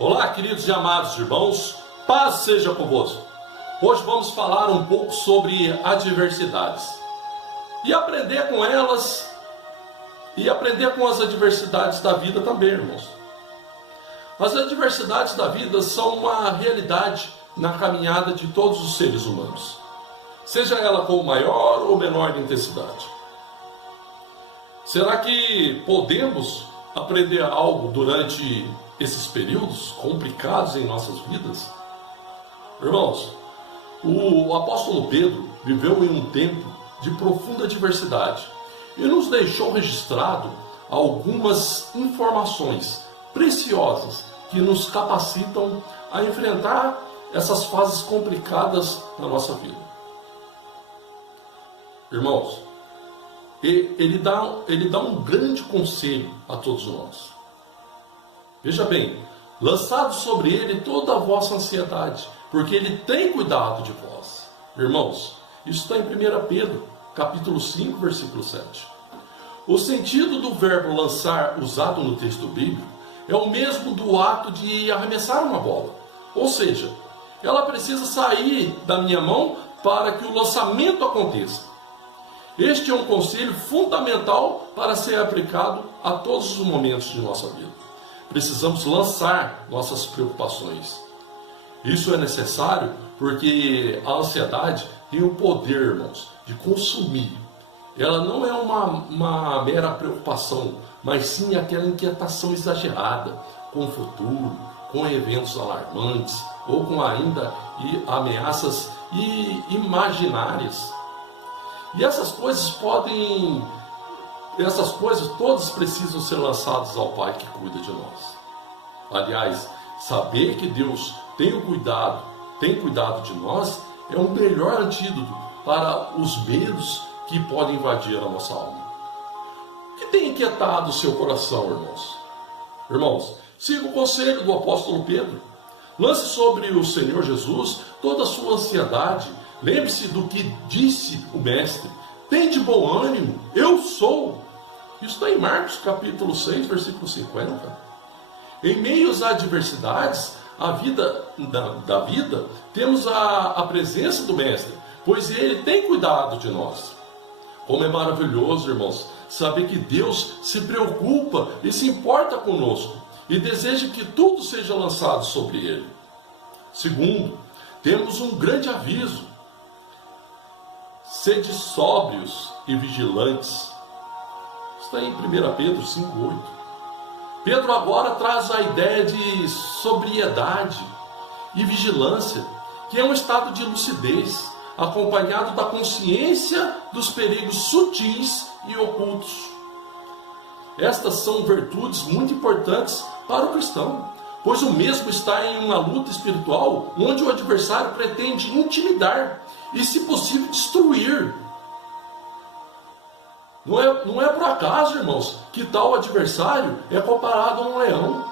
Olá, queridos e amados irmãos, paz seja convosco. Hoje vamos falar um pouco sobre adversidades e aprender com elas e aprender com as adversidades da vida também, irmãos. As adversidades da vida são uma realidade na caminhada de todos os seres humanos, seja ela com maior ou menor intensidade. Será que podemos aprender algo durante esses períodos complicados em nossas vidas? Irmãos, o apóstolo Pedro viveu em um tempo de profunda adversidade e nos deixou registrado algumas informações preciosas que nos capacitam a enfrentar essas fases complicadas na nossa vida. Irmãos, ele dá um grande conselho a todos nós. Veja bem, lançado sobre ele toda a vossa ansiedade, porque ele tem cuidado de vós. Irmãos, isso está em 1 Pedro, capítulo 5, versículo 7. O sentido do verbo lançar usado no texto bíblico é o mesmo do ato de arremessar uma bola. Ou seja, ela precisa sair da minha mão para que o lançamento aconteça. Este é um conselho fundamental para ser aplicado a todos os momentos de nossa vida. Precisamos lançar nossas preocupações. Isso é necessário porque a ansiedade tem o poder, irmãos, de consumir. Ela não é uma mera preocupação, mas sim aquela inquietação exagerada com o futuro, com eventos alarmantes ou com ainda ameaças imaginárias. E essas coisas todas precisam ser lançadas ao Pai que cuida de nós. Aliás, saber que Deus tem cuidado de nós é o melhor antídoto para os medos que podem invadir a nossa alma. O que tem inquietado o seu coração, irmãos? Irmãos, siga o conselho do apóstolo Pedro. Lance sobre o Senhor Jesus toda a sua ansiedade. Lembre-se do que disse o Mestre. Tem de bom ânimo, eu sou. Isso está em Marcos capítulo 6, versículo 50. Em meio às adversidades da vida, temos a presença do Mestre, pois ele tem cuidado de nós. Como é maravilhoso, irmãos, saber que Deus se preocupa e se importa conosco e deseja que tudo seja lançado sobre ele. Segundo, temos um grande aviso. Sede sóbrios e vigilantes. Está em 1 Pedro 5,8. Pedro agora traz a ideia de sobriedade e vigilância, que é um estado de lucidez, acompanhado da consciência dos perigos sutis e ocultos. Estas são virtudes muito importantes para o cristão, pois o mesmo está em uma luta espiritual onde o adversário pretende intimidar e, se possível, destruir. Não é por acaso, irmãos, que tal adversário é comparado a um leão.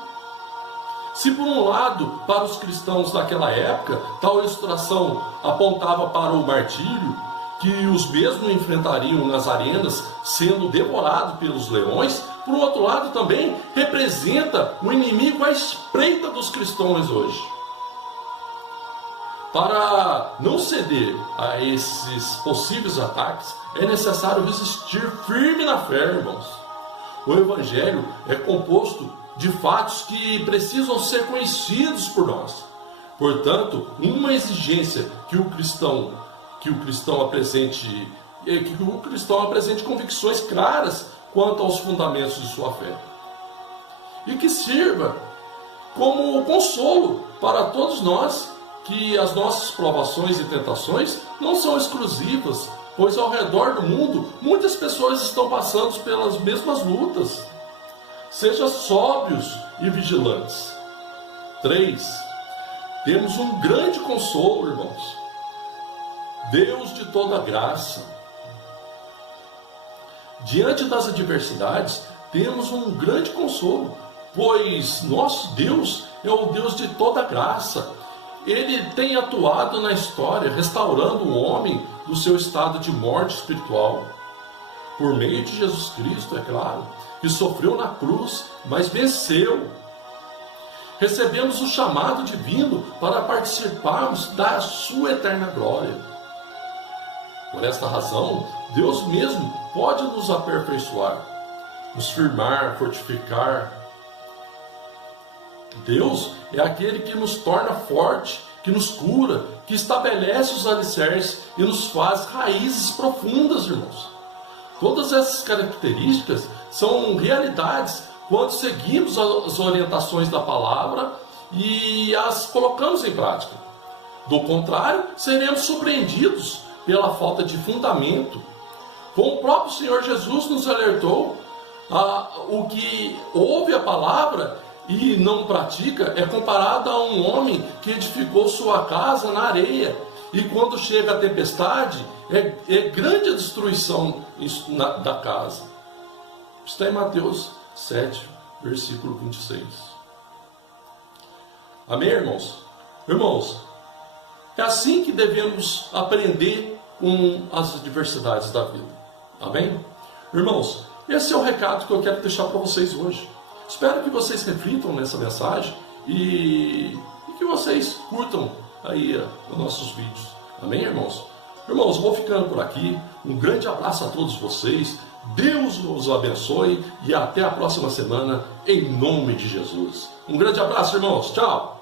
Se por um lado, para os cristãos daquela época, tal ilustração apontava para o martírio, que os mesmos enfrentariam nas arenas, sendo devorados pelos leões, por outro lado também representa o inimigo à espreita dos cristãos hoje. Para não ceder a esses possíveis ataques, é necessário resistir firme na fé, irmãos. O Evangelho é composto de fatos que precisam ser conhecidos por nós. Portanto, uma exigência que o cristão apresente convicções claras quanto aos fundamentos de sua fé. E que sirva como consolo para todos nós, que as nossas provações e tentações não são exclusivas, pois ao redor do mundo muitas pessoas estão passando pelas mesmas lutas. Seja sóbrios e vigilantes. 3. Temos um grande consolo, irmãos. Deus de toda graça. Diante das adversidades, temos um grande consolo, pois nosso Deus é o Deus de toda graça. Ele tem atuado na história, restaurando o homem do seu estado de morte espiritual. Por meio de Jesus Cristo, é claro, que sofreu na cruz, mas venceu. recebemos o chamado divino para participarmos da sua eterna glória. Por esta razão, Deus mesmo pode nos aperfeiçoar, nos firmar, fortificar. Deus é aquele que nos torna forte, que nos cura, que estabelece os alicerces e nos faz raízes profundas, irmãos. Todas essas características são realidades quando seguimos as orientações da palavra e as colocamos em prática. Do contrário, seremos surpreendidos pela falta de fundamento. Como o próprio Senhor Jesus nos alertou, o que ouve a palavra e não pratica é comparado a um homem que edificou sua casa na areia, e quando chega a tempestade, é grande a destruição da casa. Está em Mateus 7, versículo 26. Amém, irmãos? Irmãos, é assim que devemos aprender com as adversidades da vida. Amém? Irmãos, esse é o recado que eu quero deixar para vocês hoje. Espero que vocês reflitam nessa mensagem e que vocês curtam aí os nossos vídeos. Amém, irmãos? Irmãos, vou ficando por aqui. Um grande abraço a todos vocês. Deus os abençoe e até a próxima semana, em nome de Jesus. Um grande abraço, irmãos. Tchau!